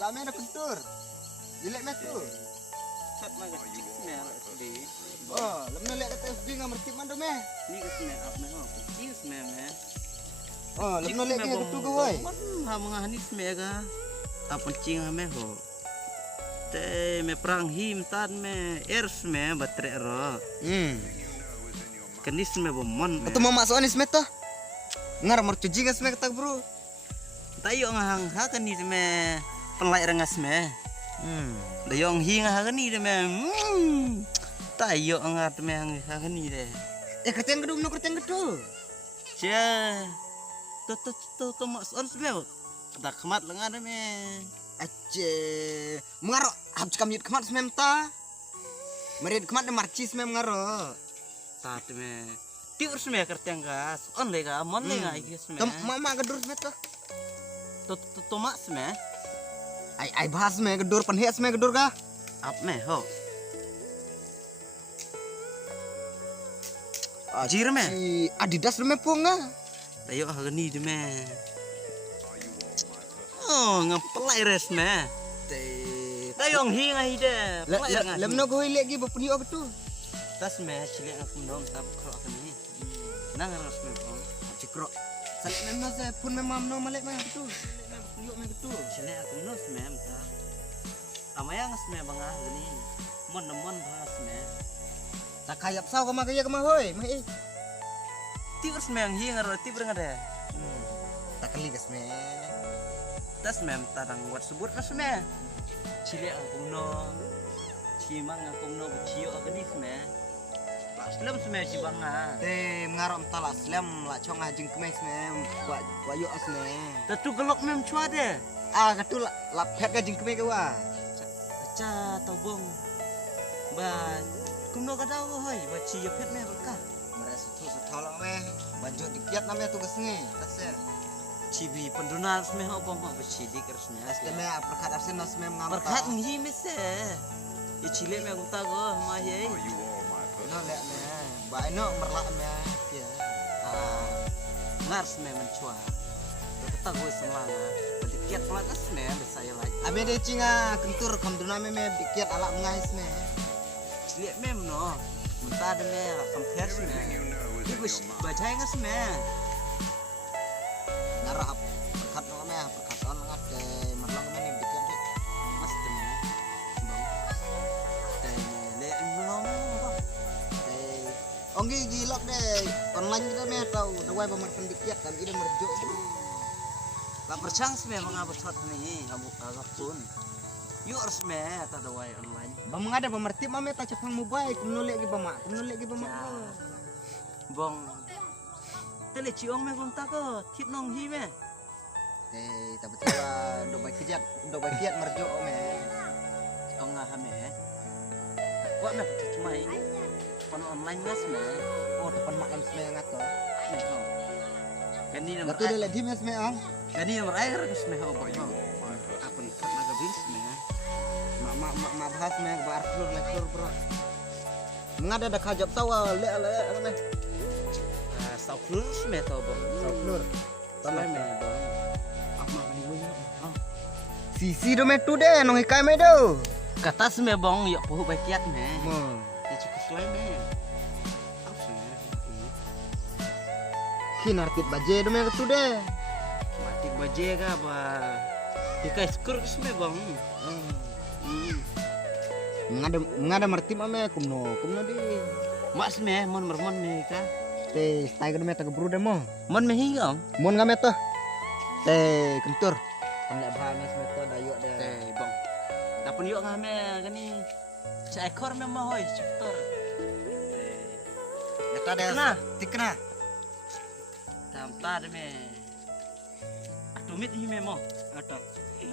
lama ada kentur. Jelek mah tu. Sat mah smell di. Oh, lemna lek kata FB ngam mertip man do meh. Ni ke smell up meh ho. Ki smell meh. Oh, lemna lek ke tu ke woi. Ha mangah ni smell ga. Apa cing ha meh ho. Te me perang him tan me ers me batre ro. Kenis me bomon. Betul mau masuk anis met toh. Ngar mar cuci gas me kata bro. Tayo ngahang ha kenis me penlai rengas me. Dayong hi ngah keni de me. Tayo ngar me ha keni de. Kerjaan gedung no kerjaan gedung. Cia. To mas on me. Tak kemat lengan de me. Aje. Mengaro habis kami kemat semem ta. Merid kemat de marcis semem ngaro. Tat me. Tiur me kerjaan gas. On le ga mon le ga ikis me. Mama gedur met toh. To mas me. Ai bahas me gedur penhes me gedur ga. Ap me ho. Jir me. Adidas me punga. Tayo ha geni de me. Oh, ngapelai res me. Tayong hi ngai de. Lemno go ile gi bapuni ok tu. Tas me chile aku nom tab kro keni. Nang ras me pon. Cikro. Sat memno se pun memam no malek me tu. Yuk me tu. Chile aku nos me ta. Amaya ngas me bangah geni. Mon bahas me. Tak kayap saw kama kaya kama hoy. Mai. Tiurs me ang hi ngaro tibr ngade. Tak kali gas me. Tas me tarang wat sebut ras me. Chile aku no. Cimang aku no cio geni me. Aslam me si bangah. Te ngarom tala slam la chong ajing kemes me. Wayo as me. Tatu gelok mem cua de. Katu la pet ga jing kemes wa. Acha tobong. Ba kumno kada hoy ba cio pet me berkah. Meres tu setolong me. Baju dikiat namanya tugas nge. Tasnya. Cibi pendunar me ho bom becidik resnya. Asteme perkat arsen nas me ngam. Berkat ngi mese. Ya cile me gunta go ma ye. No lek me. Ba ino merlak me. Ya. Ngars me mencua. Kita go semanga. Dikiat pelakas me besaya lagi. Ame de cinga kentur kamduna me dikiat alak ngais me. Cile me no. Munta de me compare me. Ibus bacai ngas me. Ngarap perkat no me perkat on ngat de merlang me dikiat de. Mas de me. Bang. De le no me. Onggi gilok deh online kita me tau dawai pamar pendikiat kan ide merjo. La perchance me mga bacot ni abu agak pun. Yours me ta dawai online. Bang ada pemertip mame ta cepang mobile kumno lek gi bama. Bong. Tele ciong me gonta ko tip nong hi me. Ta betul do bai kiat merjo me. Ong nga ha me. Kuat me cumai. Pon online ngas me. Oh depan makan sme ngat to. Me ho. Gani nomor Betul de lek di mes me ang. Gani nomor air ngas me ho bang ho. Apa ni kat naga bis me. Ma bahas me ba arklur lektur bro. Mengada ada kajab sawa lek me. Sau flus me to bang. Arklur. Salai me bang. Apa ni we. Sisi do me tu de nong hikai me do. Kata me bang ya poh bakiat me. Mo. Dia cukup selai me. Kin artit baje do me tu de. Mati baje ga ba. Dikai skur me bang. Mengada mertip mame kumno di. Mas me mon mermon me ka. Te stay me ta gebru de mo. Mon me hi gam. Mon ngame to. Te kentur. Kon lek bahan mes me to dayo de. Bang. Tapun yuk ngame gani. Seekor me mah hoy cepetor. Eta de. Tikna. Tamta de me. Atumit hi me mo. Atok.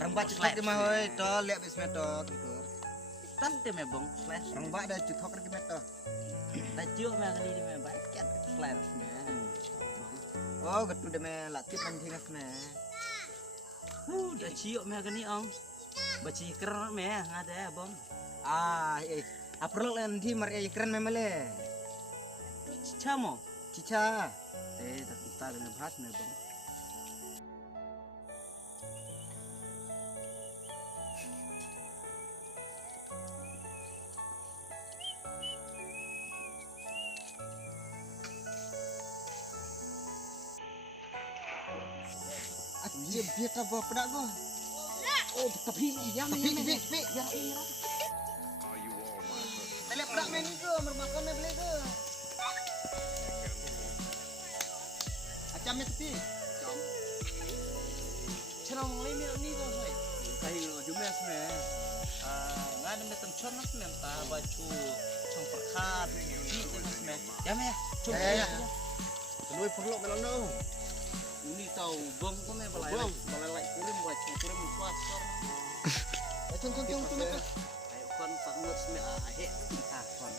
Rembak cetak mah hoy to lek mes me to kentur. Tante me bang slash. Rembak da cutok rek me to. Tajuk me gani di me bakat slash me. Oh getu de me latip anjingas me. Dah ciuk me gani ong. Baci ker me ngada bang. April and di mar keren me male. Cica mo. Cica. Tak kita dengan bahas me bang. Aja biar tak bawa pedak gua. Oh, tapi yang Tapi biar. Tele pedak main itu, mermakan beli itu. Acamnya tepi. Cara mulai ni kau soi. Kahi lo cuma sme. Nggak ada metem con sme ta baju cong perkat. Ni sme. Ya me ya. Coba ya. Kedua perlu melon no. Ini tahu bom kau me balai kulim baju kulim puasor. Cung. Ayo kon pangut sme ahe. Kon.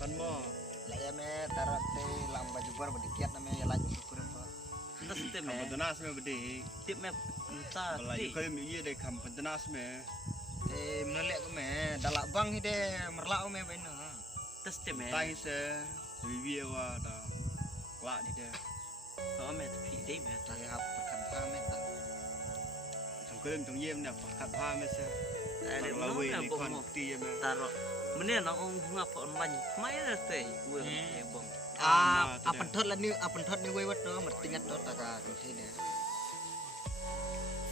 Kan mo. Lah ya me taruh teh lam baju bar bedikiat namanya ya lagi kurim. Terus tip me. Kampantana semua bedi. Tip me entah. Kalau kau yang ini deh kampantana semua. Melek ke me, dalak bang hide merlau me bena. Terus tip me. Tanya se, review ada, wah di deh. Kau me tapi deh me. Saya hap perkan pha me ta. Trong kau yang tong yem dah pakat paham se. Ada Kalau mana ni bom kon mo. ti me. Taruh. Mana nak orang ngapa online? Mana teh? Gue bom. Apa thot lah ni wei wat do mertingat do ta ka kan si de.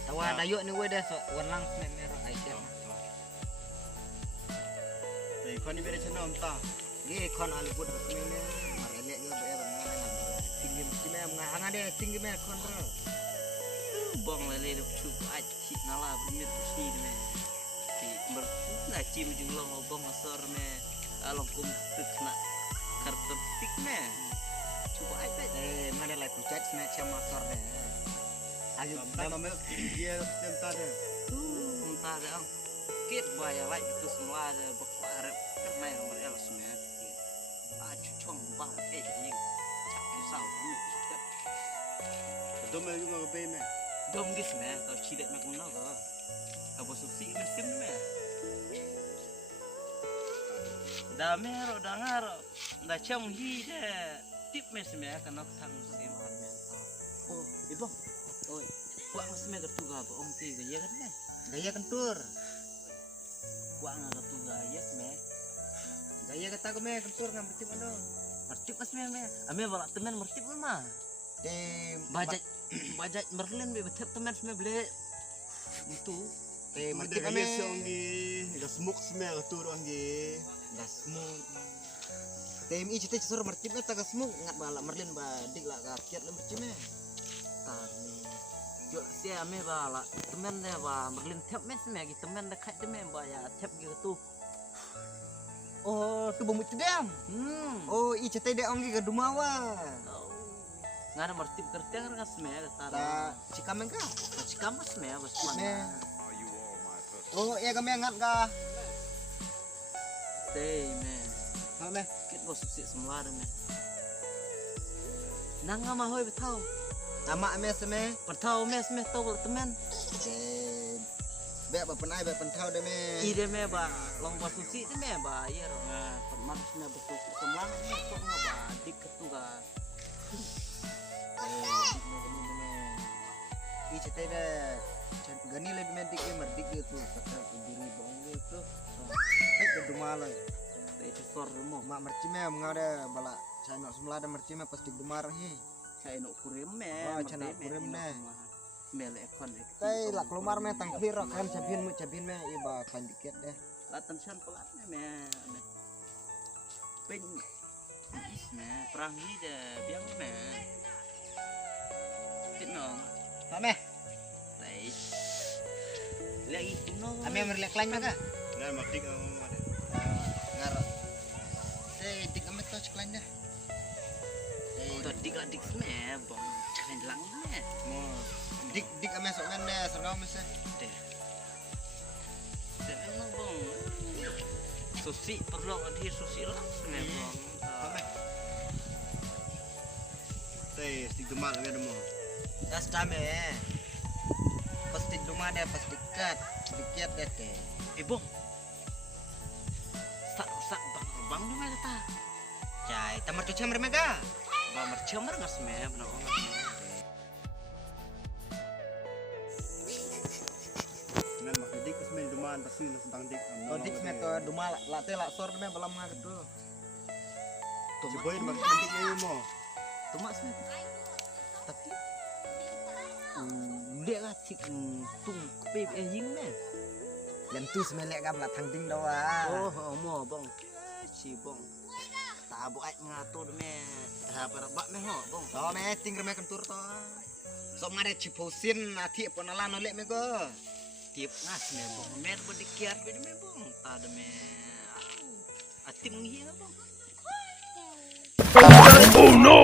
Tawa dayuk ni wei dah so warlang me merah aisyah. Tapi kau ni beda channel entah. Ni kon Hollywood besme ne, marelek yo be bana ngan. Tinggi mesti me ngahang ade tinggi me kon ro. Bong lele de cuba aci nala bermir bersih me. Di berna cim jinglong bong asor me. Along kum tuk nak kartertik me. Cuba aja. Mana lai pucat me chama sor de. Ayo Tapi mama dia entah deh. Entah deh ang. Kit bahaya lagi itu semua ada berkuarep karena yang berelas me. Cucung bang ini. Cak kisau ni. Dom me juga kau me. Dom gis me, tau cilet me kumna ko. Abo susi mesin me. Da mero da ngaro, da chong hi de. Tip me me kana thang sim han me. Oh, ibo. Oi, kuat mas me kertu ga om ti ga ya kan me. Gaya kentur. Kuat nga kertu ga yes me. Gaya kata ko me kentur ngam bertip ano. Mertip mas me. Ame bala temen mertip mah. Bajaj Merlin be betep temen me ble. Itu Mertip Mereka ame ni seorang di, dah smoke smell tu orang di. gasmu. TMI cita sur mertip me taga smuk ngat bala Merlin ba dik la ka kiat le mertip me. tani. Jo si ame bala temen de ba Merlin tep me me gi temen de khat de me ba ya tep gi tu. Oh, tu bomut dem. Oh, I cita de onggi ka dumawa. Ngada mertip kertiang kan me ta. Ta cikamen ka. Cikam mas me bas Me. mana. Oh, ya kami ngat ka. Tei me. Ha me. Kit bos si semua de me. Nanga ma hoi betau. Nama me seme. Betau me tau temen. Be ba penai be pentau de me. I de me ba long bos susi de me ba yer nga perman me betul semlang me kok nga ba dik ketu ga. I cita de gani le me dik mer dik tu sakra diri bong tu. Hek ke dumala. Itu sor mo. Mak merci me ngade bala saya nak semula ada merci me pasti dumar hi. Saya nak kurim me. Oh, saya nak kurim me. Mele ekon. Tai la kelumar me tang khir kan cabin me iba kan dikit deh. Latan san pelat me. Pen. Is me perang hi de biang me. Tino. Ha me. Lai. Lagi kuno. Ame merlek lain me ka. Nah, makdik orang ada. Ngaro. Dik ame to ceklan dah. To dik me bong. Kain lang me. Mo. Dik ame sok men deh sergau me se. Deh. Deh lo bong. Susi perlu di susi lah me bong. Teh, stik demal ada demo. Das dame. Pasti rumah deh pasti kat. Dikit deh teh. Ibu. Sak bang juga kata. Cai, tamar cuci mermega. Ba mercemar ngas me benar orang. Nah, makdik semen deman pasti tentang dik. Oh, dik me to dumal la te la sor me balam ngaget tu. Cobain makdik ni mo. Tumak me. tapi dia lah cik tung kepe ying men. Yang tu semelek gam lah thang ding doa. Oh mo bong si bong tabu ai ngatur me ha para me ho bong. To me ting reme kentur to. Sok ngare ciposin athi ponalan oleh me go. Tiap ngas me bong mer bodikiar be me bong tada me atim ngi bong. Oh no!